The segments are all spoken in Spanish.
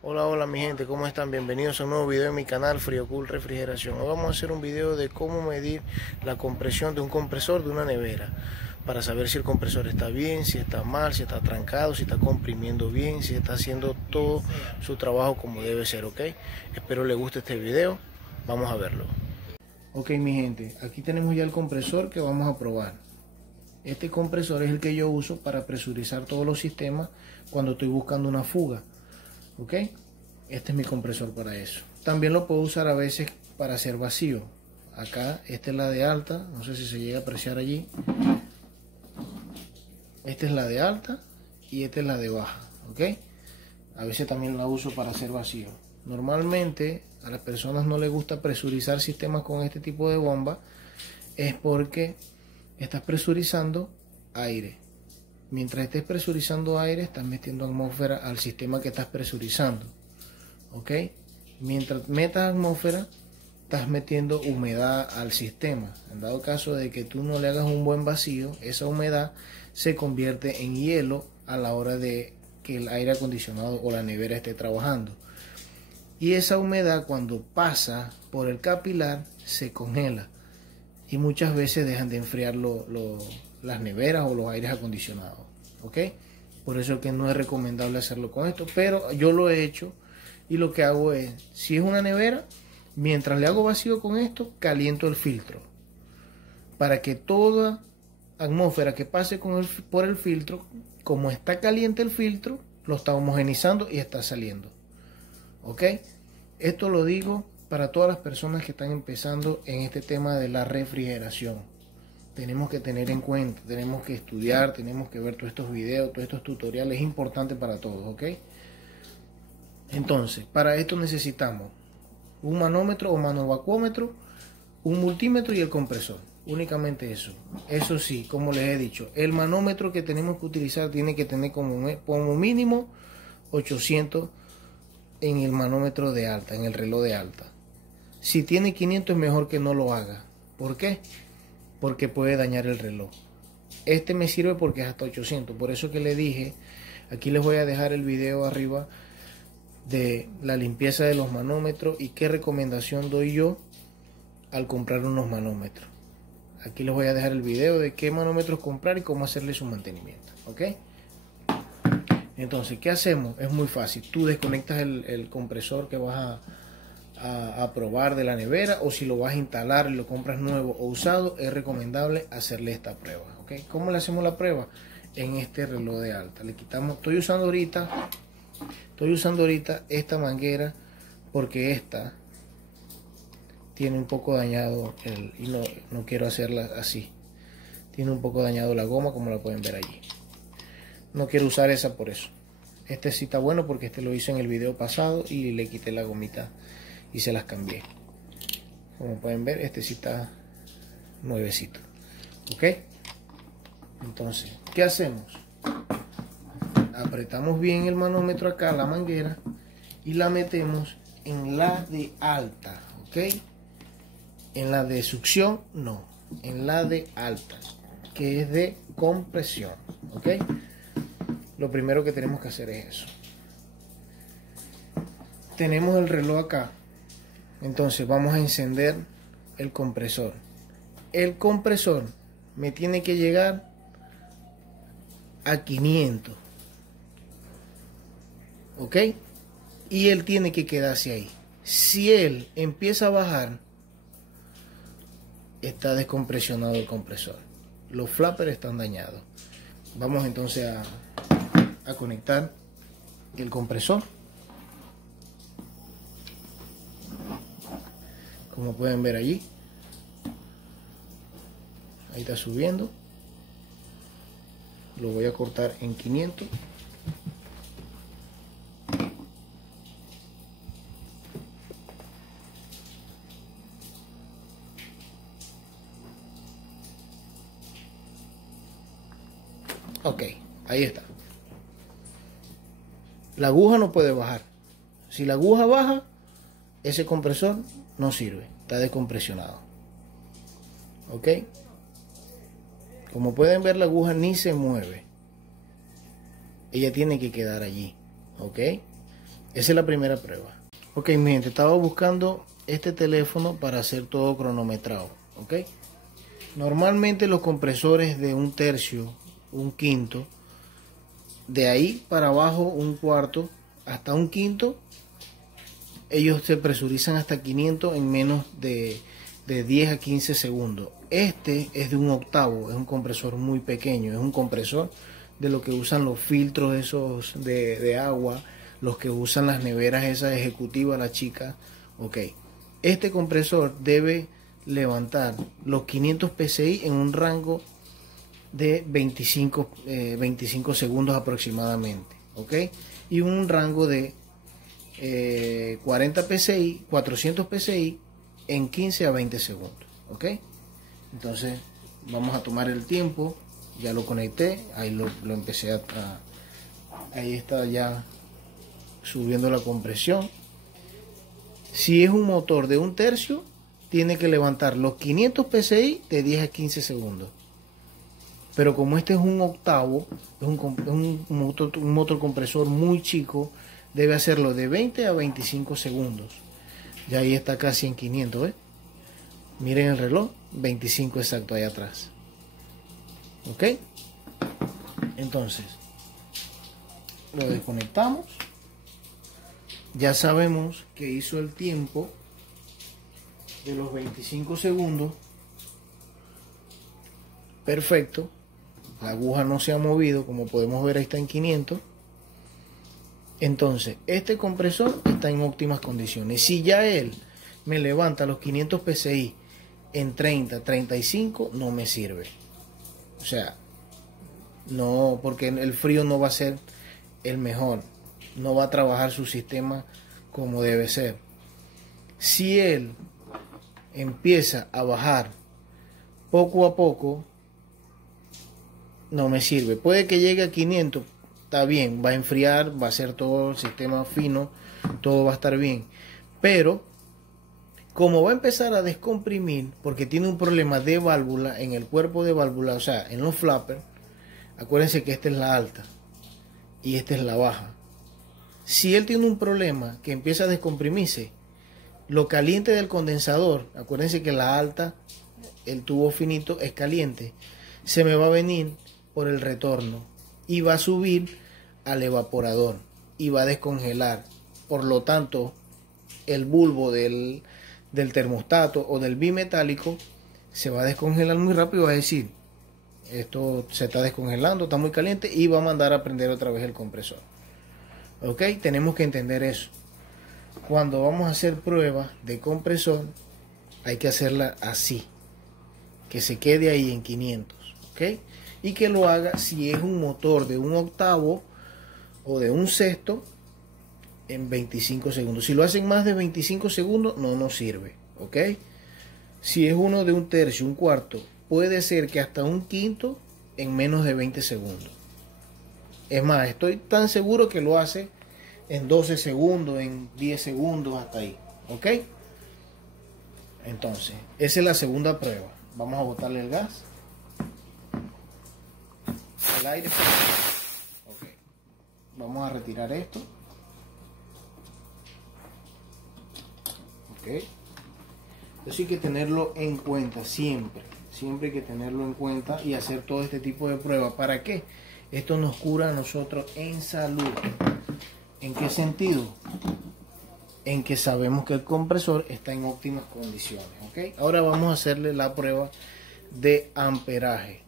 Hola, hola mi gente, ¿cómo están? Bienvenidos a un nuevo video en mi canal FrioCool Refrigeración. Hoy vamos a hacer un video de cómo medir la compresión de un compresor de una nevera, para saber si el compresor está bien, si está mal, si está trancado, si está comprimiendo bien, si está haciendo todo su trabajo como debe ser, ¿ok? Espero les guste este video, vamos a verlo. Ok mi gente, aquí tenemos ya el compresor que vamos a probar. Este compresor es el que yo uso para presurizar todos los sistemas cuando estoy buscando una fuga. Ok, este es mi compresor para eso. También lo puedo usar a veces para hacer vacío. Acá esta es la de alta, no sé si se llega a apreciar allí. Esta es la de alta y esta es la de baja. Ok, a veces también la uso para hacer vacío. Normalmente a las personas no les gusta presurizar sistemas con este tipo de bomba, es porque estás presurizando aire. Mientras estés presurizando aire, estás metiendo atmósfera al sistema que estás presurizando. ¿Ok? Mientras metas atmósfera, estás metiendo humedad al sistema. En dado caso de que tú no le hagas un buen vacío, esa humedad se convierte en hielo a la hora de que el aire acondicionado o la nevera esté trabajando. Y esa humedad, cuando pasa por el capilar, se congela. Y muchas veces dejan de enfriar las neveras o los aires acondicionados. ¿Ok? Por eso es que no es recomendable hacerlo con esto, pero yo lo he hecho y lo que hago es, si es una nevera, mientras le hago vacío con esto, caliento el filtro para que toda atmósfera que pase por el filtro, como está caliente el filtro, lo está homogenizando y está saliendo. ¿Ok? Esto lo digo para todas las personas que están empezando en este tema de la refrigeración. Tenemos que tener en cuenta, tenemos que estudiar, tenemos que ver todos estos videos, todos estos tutoriales, es importante para todos, ¿ok? Entonces, para esto necesitamos un manómetro o manovacuómetro, un multímetro y el compresor. Únicamente eso. Eso sí, como les he dicho, el manómetro que tenemos que utilizar tiene que tener como mínimo 800 en el manómetro de alta, en el reloj de alta. Si tiene 500 es mejor que no lo haga. ¿Por qué? Porque puede dañar el reloj. Este me sirve porque es hasta 800. Por eso que le dije, aquí les voy a dejar el video arriba de la limpieza de los manómetros y qué recomendación doy yo al comprar unos manómetros. Aquí les voy a dejar el video de qué manómetros comprar y cómo hacerle su mantenimiento. ¿Ok? Entonces, ¿qué hacemos? Es muy fácil. Tú desconectas el compresor que vas a probar de la nevera, o si lo vas a instalar y lo compras nuevo o usado, es recomendable hacerle esta prueba. ¿Ok? ¿Cómo le hacemos la prueba? En este reloj de alta. Le quitamos, estoy usando ahorita esta manguera porque esta tiene un poco dañado y no quiero hacerla así. Tiene un poco dañado la goma, como la pueden ver allí. No quiero usar esa por eso. Este sí está bueno porque este lo hice en el video pasado y le quité la gomita y se las cambié. Como pueden ver, este sí está nuevecito. ¿Ok? Entonces, ¿qué hacemos? Apretamos bien el manómetro acá, la manguera, y la metemos en la de alta. ¿Ok? En la de succión, no. En la de alta, que es de compresión. ¿Ok? Lo primero que tenemos que hacer es eso. Tenemos el reloj acá. Entonces vamos a encender el compresor. El compresor me tiene que llegar a 500. ¿Ok? Y él tiene que quedarse ahí. Si él empieza a bajar, está descompresionado el compresor. Los flappers están dañados. Vamos entonces a conectar el compresor. Como pueden ver allí, ahí está subiendo. Lo voy a cortar en 500. Ok, ahí está. La aguja no puede bajar. Si la aguja baja, ese compresor no sirve, está descompresionado. Ok, como pueden ver, la aguja ni se mueve, ella tiene que quedar allí. Ok, Esa es la primera prueba. Ok, mi gente, estaba buscando este teléfono para hacer todo cronometrado. Ok, normalmente los compresores de 1/3, 1/5, de ahí para abajo 1/4 hasta 1/5, ellos se presurizan hasta 500 en menos de 10 a 15 segundos. Este es de 1/8, es un compresor muy pequeño, es un compresor de lo que usan los filtros esos de agua, los que usan las neveras esas ejecutivas, las chicas. Ok, este compresor debe levantar los 500 psi en un rango de 25 segundos aproximadamente. Ok, y un rango de 40 psi, 400 psi en 15 a 20 segundos. Ok, entonces vamos a tomar el tiempo. Ya lo conecté, ahí lo empecé ahí está ya subiendo la compresión. Si es un motor de 1/3, tiene que levantar los 500 psi de 10 a 15 segundos. Pero como este es 1/8, es un motor compresor muy chico, debe hacerlo de 20 a 25 segundos. Ya ahí está casi en 500, ¿ves? Miren el reloj, 25 exacto ahí atrás. Ok, entonces lo desconectamos. Ya sabemos que hizo el tiempo de los 25 segundos. Perfecto. La aguja no se ha movido, como podemos ver ahí está en 500. Entonces este compresor está en óptimas condiciones. Si ya él me levanta los 500 psi en 30, 35, no me sirve. O sea, no, porque el frío no va a ser el mejor, no va a trabajar su sistema como debe ser. Si él empieza a bajar poco a poco, no me sirve. Puede que llegue a 500, está bien, va a enfriar, va a ser todo el sistema fino, todo va a estar bien. Pero como va a empezar a descomprimir, porque tiene un problema de válvula en el cuerpo de válvula, o sea, en los flappers, acuérdense que esta es la alta y esta es la baja. Si él tiene un problema que empieza a descomprimirse, lo caliente del condensador, acuérdense que la alta, el tubo finito es caliente, se me va a venir por el retorno y va a subir al evaporador y va a descongelar. Por lo tanto, el bulbo del termostato o del bimetálico se va a descongelar muy rápido. Va a decir, esto se está descongelando, está muy caliente, y va a mandar a prender otra vez el compresor. Ok, tenemos que entender eso. Cuando vamos a hacer pruebas de compresor, hay que hacerla así, que se quede ahí en 500. Ok, y que lo haga si es un motor de 1/8 o de 1/6 en 25 segundos. Si lo hacen más de 25 segundos, no nos sirve. Ok, si es uno de 1/3, 1/4, puede ser que hasta 1/5 en menos de 20 segundos. Es más, estoy tan seguro que lo hace en 12 segundos, en 10 segundos, hasta ahí. Ok, entonces esa es la segunda prueba. Vamos a botarle el gas, el aire. Ok, vamos a retirar esto. Ok, eso hay que tenerlo en cuenta siempre. Siempre hay que tenerlo en cuenta y hacer todo este tipo de pruebas. ¿Para qué? Esto nos cura a nosotros en salud. ¿En qué sentido? En que sabemos que el compresor está en óptimas condiciones. ¿Ok? Ahora vamos a hacerle la prueba de amperaje.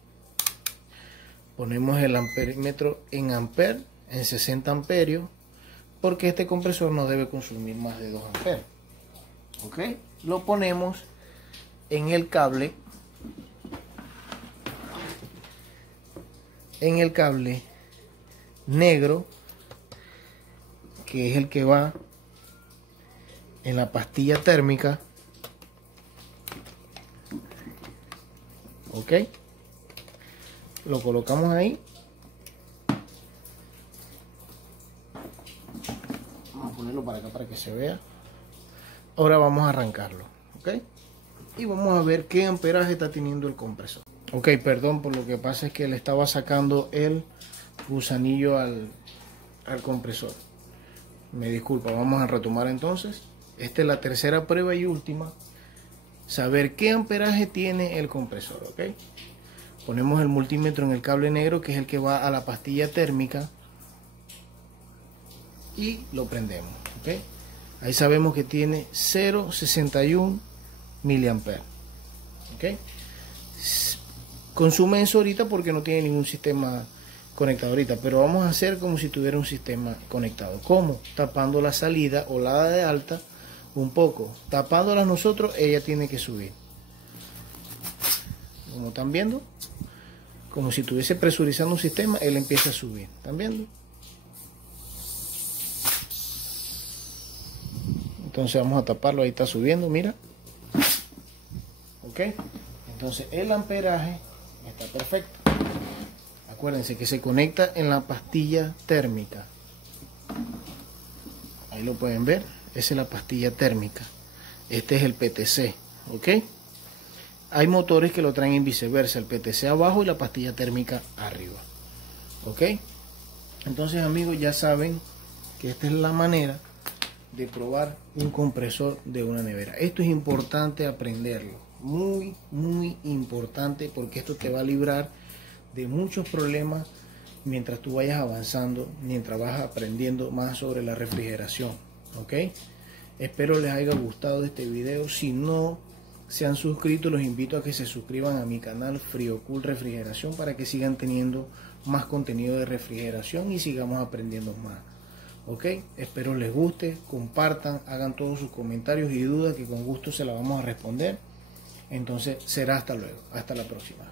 Ponemos el amperímetro en amper, en 60 amperios, porque este compresor no debe consumir más de 2 amperes. ¿Ok? Lo ponemos en el cable, negro, que es el que va en la pastilla térmica. Ok, lo colocamos ahí. Vamos a ponerlo para acá para que se vea. Ahora vamos a arrancarlo. Ok, y vamos a ver qué amperaje está teniendo el compresor. Ok, perdón, por lo que pasa es que le estaba sacando el gusanillo al compresor. Me disculpa, vamos a retomar entonces. Esta es la tercera prueba y última. Saber qué amperaje tiene el compresor, ¿ok? Ponemos el multímetro en el cable negro, que es el que va a la pastilla térmica, y lo prendemos, ¿ok? Ahí sabemos que tiene 0,61 miliamperes, ¿ok? Consume eso ahorita porque no tiene ningún sistema conectado ahorita, pero vamos a hacer como si tuviera un sistema conectado. ¿Cómo? Tapando la salida o la de alta un poco. Tapándola nosotros, ella tiene que subir. Como están viendo, como si estuviese presurizando un sistema, él empieza a subir. ¿Están viendo? Entonces vamos a taparlo, ahí está subiendo, mira. Ok, entonces el amperaje está perfecto. Acuérdense que se conecta en la pastilla térmica. Ahí lo pueden ver, esa es la pastilla térmica. Este es el PTC, ok. Hay motores que lo traen en viceversa, el PTC abajo y la pastilla térmica arriba, ok. Entonces, amigos, ya saben que esta es la manera de probar un compresor de una nevera. Esto es importante aprenderlo, muy importante, porque esto te va a librar de muchos problemas mientras tú vayas avanzando, mientras vas aprendiendo más sobre la refrigeración, ok. Espero les haya gustado este video. Si no se han suscrito, los invito a que se suscriban a mi canal FrioCool Refrigeración, para que sigan teniendo más contenido de refrigeración y sigamos aprendiendo más. Ok, espero les guste, compartan, hagan todos sus comentarios y dudas, que con gusto se las vamos a responder. Entonces será hasta luego, hasta la próxima.